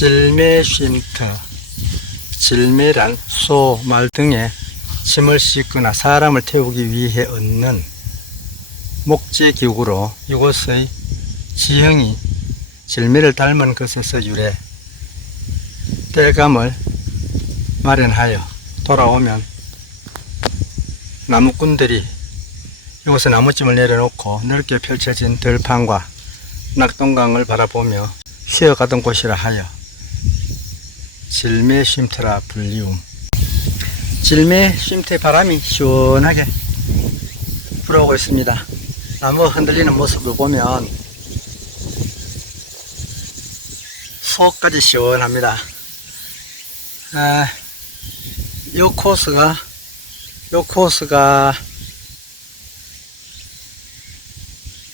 질매 쉼터 질매란 소, 말 등의 짐을 싣거나 사람을 태우기 위해 얻는 목재 기구로 이곳의 지형이 질매를 닮은 것에서 유래 땔감을 마련하여 돌아오면 나무꾼들이 이곳에 나무짐을 내려놓고 넓게 펼쳐진 들판과 낙동강을 바라보며 쉬어가던 곳이라 하여 질매 쉼터라 불리움. 질매 쉼터의 바람이 시원하게 불어오고 있습니다. 나무 흔들리는 모습을 보면 속까지 시원합니다. 아, 요 코스가 요 코스가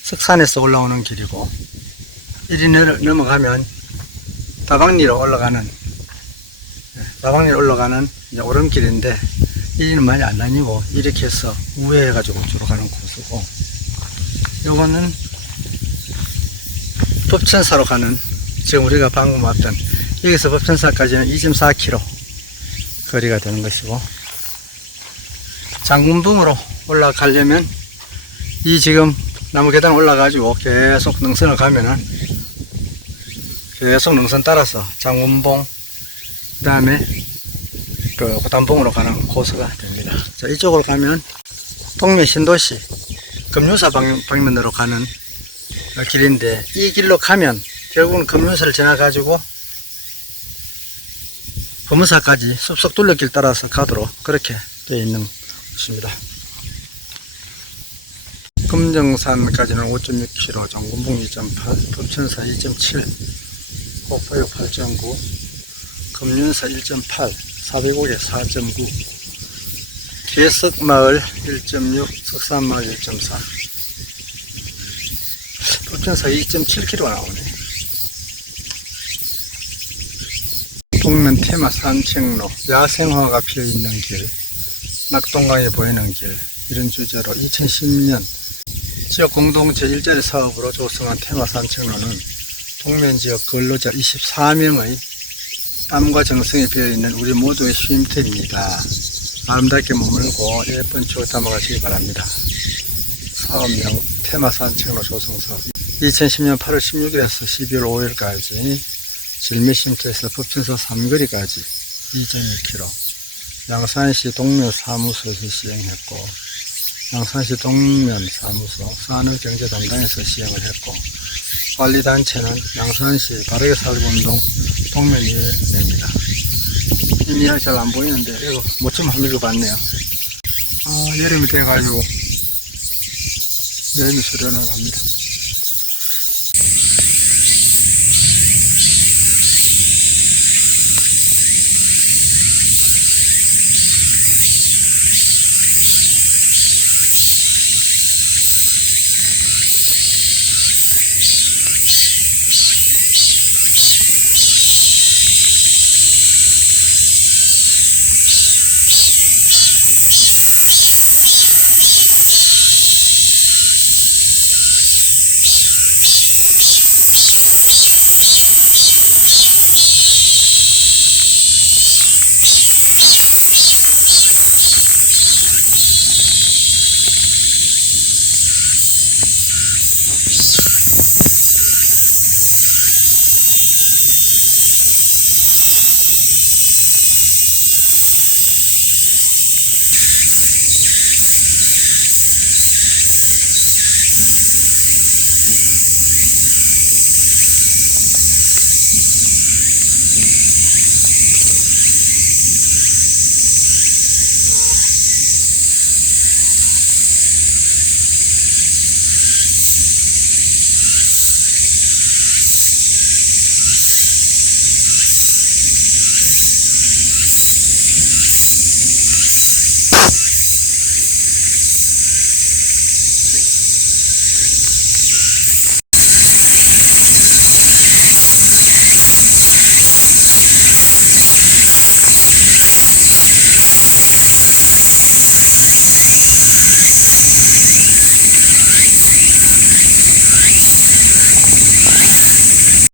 석산에서 올라오는 길이고 이리 넘어가면 다방리로 올라가는 예, 다방리로 올라가는 오름길인데 이리는 많이 안 다니고 이렇게 해서 우회해 가지고 주로 가는 코스고 요거는 법천사로 가는 지금 우리가 방금 왔던 여기서 법천사까지는 2.4km 거리가 되는 것이고 장군봉으로 올라가려면 이 지금 나무 계단 올라가지고 계속 능선을 가면은 계속 능선 따라서 장군봉 그 다음에 그 고단봉으로 가는 코스가 됩니다. 자 이쪽으로 가면 동묘 신도시 금유사 방, 방면으로 가는 길인데 이 길로 가면 결국은 금유사를 지나가지고 금유사까지 숲속 둘레길 따라서 가도록 그렇게 되어 있는 곳입니다. 금정산까지는 5.6km, 정군봉 2.8, 법천사 2.7, 꼭보역 8.9, 금륜사 1.8, 사비고개 4.9, 계석마을 1.6, 석산마을 1.4, 법천사 2.7km 나오네. 동면 테마 산책로, 야생화가 피어 있는 길, 낙동강이 보이는 길, 이런 주제로 2010년 지역 공동체 일자리 사업으로 조성한 테마 산책로는 동면 지역 근로자 24명의 땀과 정성이 배어있는 우리 모두의 쉼터입니다. 아름답게 머물고 예쁜 추억 담아가시기 바랍니다. 사업명 테마 산책로 조성 사업 2010년 8월 16일에서 12월 5일까지 질미쉼터에서 법천사 삼거리까지 2.1km 양산시 동면 사무소에서 시행했고 양산시 동면 사무소 산업경제 담당에서 시행을 했고 관리단체는 양산시 바르게 살고 운동 동면위원회입니다. 이미가 잘안 보이는데 이거 뭐좀 한번 읽어봤네요. 아, 여름이 돼가지고 여름이 수련을 합니다.